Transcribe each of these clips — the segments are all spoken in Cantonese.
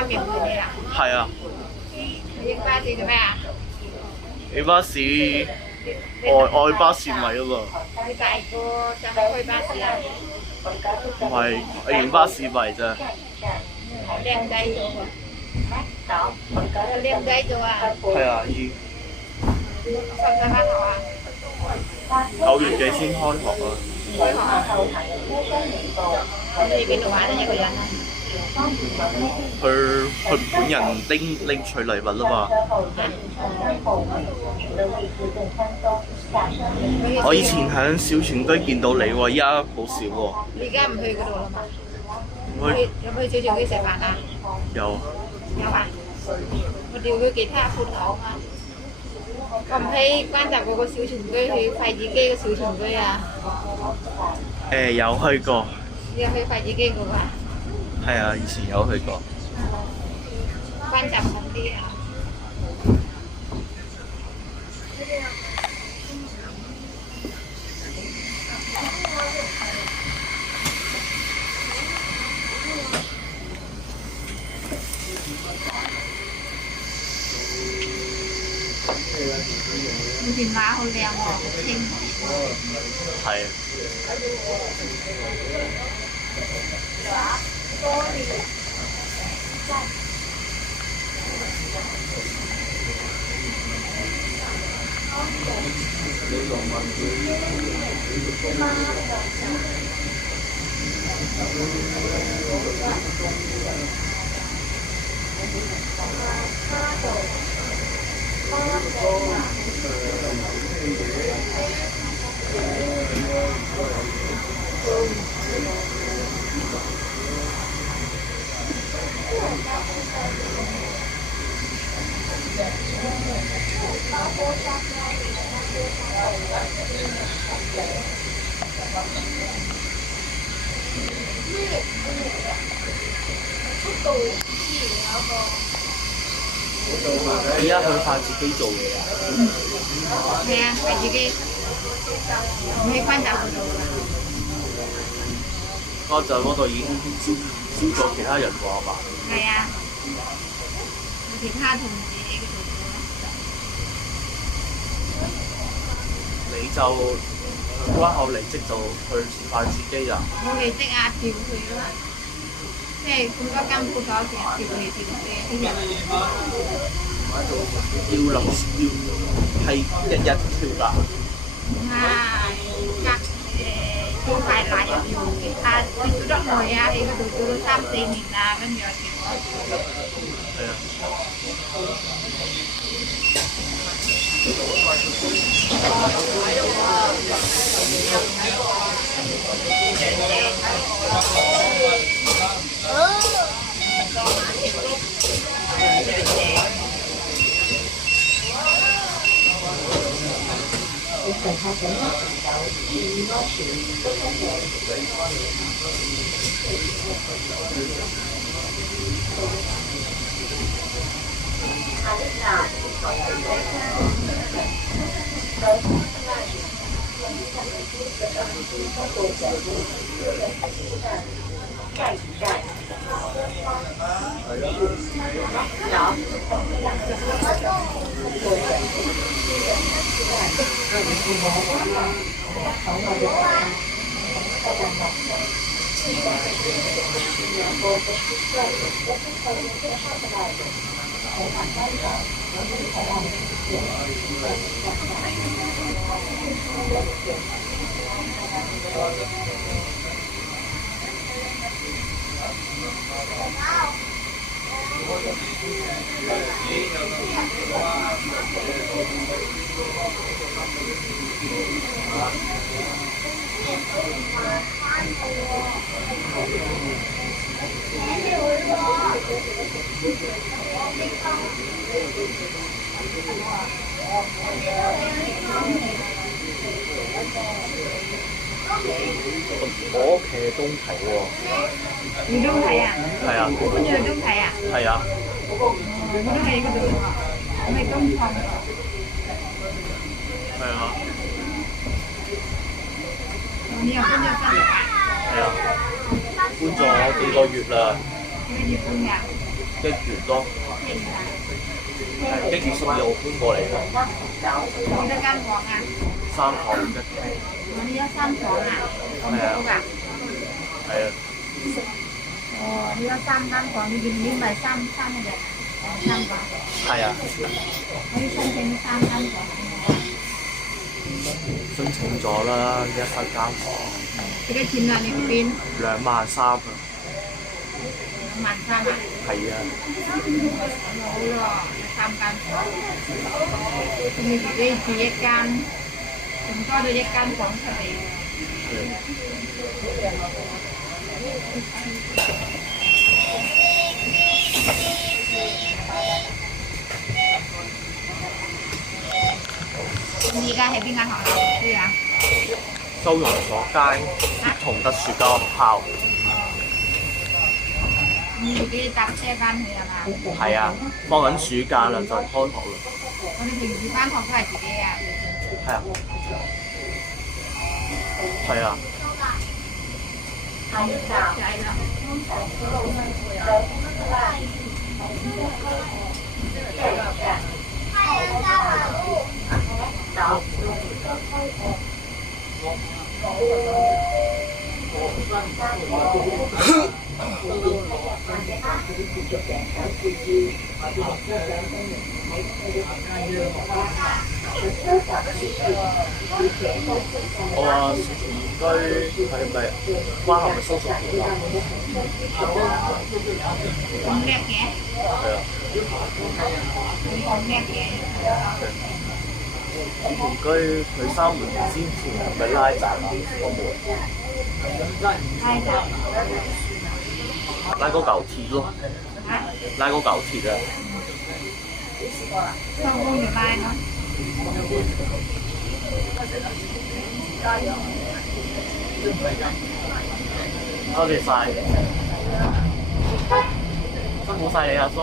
包嘅佢哋啊？係啊，去英巴士做咩啊？你巴士外巴士咪啊嘛，你大個上去開巴士啊？唔係營巴士咪啫。靚仔咗喎，靚仔咗啊！係啊，使唔使翻學啊？9月幾先開學啊？開學啊？咁你邊度玩啊？一個人啊？佢本人拎取禮物啊嘛。我以前喺小全居見到你喎，依家好少喎。你而家唔去嗰度啦嘛？去有冇去小團區食飯啊？有有啊！我調去其他鋪頭啊！我唔喺關閘嗰個小全居去筷子基嘅小全居啊！有去過，你有去筷子基嗰個啊？係啊，以前有去過。關閘近啲啊！你電話好靚喎，好清喎。係依家去筷子基做嘢啊？係啊，筷子基，唔喺關閘嗰度㗎。嗰就嗰度已經招咗其他人喎係嘛？係啊，有其他同事喺嗰度你就關口離職就去筷子基啊？做。冇離職啊，調佢咯。即係咁多間鋪頭成日調嚟調去，聽日要臨時要係日日跳㗎。啊，做快奶又調其他，佢做得耐啊，喺嗰度做咗3、4年啦，跟住又調。係啊。我屋企係東堤喎。你都睇啊？係啊。搬咗去東睇啊？係啊。我都喺嗰度喎，我喺東廠喎。係啊。你又搬咗新嚟啊？係啊。搬咗幾個月啦。幾個月搬㗎？一月咯，跟住所以我搬過嚟嘅，幾多間房啊？3房1廳，我呢一三房啊，咁好㗎。係啊，哦，呢一三間房，你咪三個人三房，係啊，可以申請3間房。申請咗啦，一室間房幾多錢啊？你嗰邊23000啊， 23000啊？係啊，好咯，3間房，咁你自己住一間，仲多咗一間房出嚟。你而家喺邊間學校讀書啊？收容所街同德樹家學校，你自己搭車翻去係嘛？係啊，放緊暑假啦，就嚟開學啦，我哋平時翻學都係自己啊。係啊，係啊，太雜仔啦！我話市田居係咪關係咪收數點啊？咁叻嘅，係啊，你咁叻嘅，市田居佢3年之前係咪拉閘啊？我冇係㗎。拉嗰嚿鐵咯，拉嗰嚿鐵啊！收工就拉咯。多謝晒，辛苦晒你阿叔。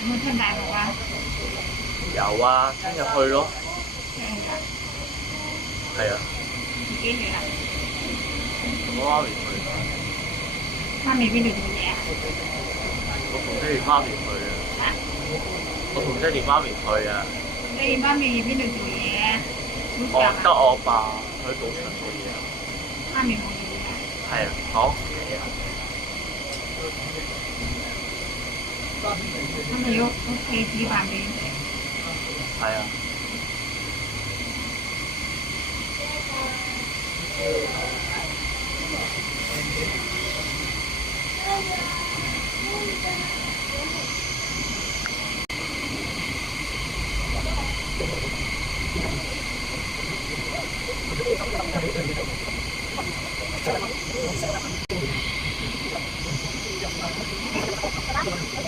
有冇聽大陸啊？有啊，聽日去咯。聽㗎。係啊，自己去啊？同我媽咪去，媽咪邊度做嘢啊？我同爹哋媽咪去啊。嚇？我同爹哋媽咪去啊。你媽咪邊度做嘢啊？我得我爸去賭場做嘢啊。媽咪冇做嘢啊？係啊，我屋企啊。媽咪屋企煮飯俾你食。係啊。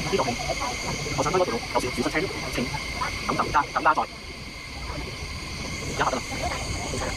呢度我想開嗰條路有少少塞車，請等加載，而家得啦，冇車啦。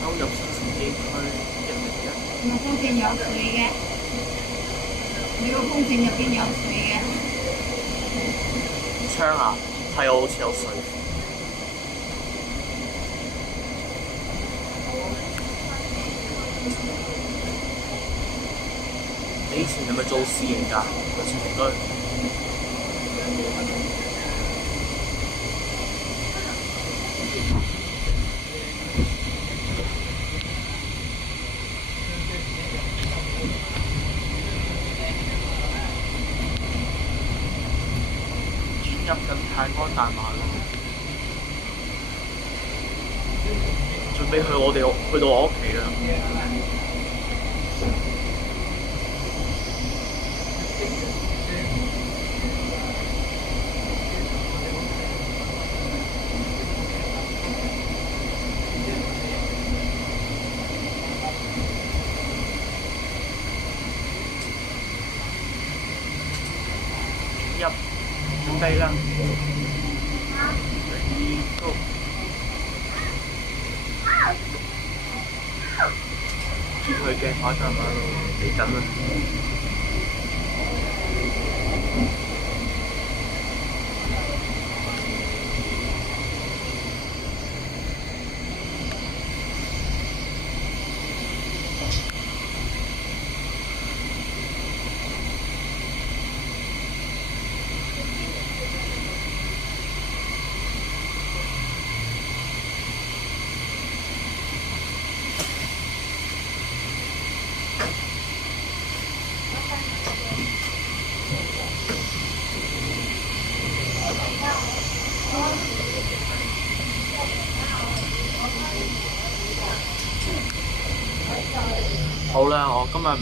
收入城市地區101。個風扇有水嘅，你個風扇入邊有水嘅。窗啊，係我好似有水。你以前係咪做私營㗎？喺前面居。大馬路，準備去到我屋企啦。準備啦，Ready go！住佢嘅海大馬路地震啦！好啦，我今日唔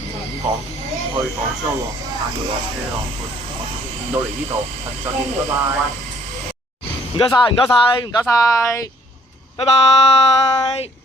去廣州喎，但要落車咯，到嚟呢度，再見，拜拜。唔該晒，拜拜。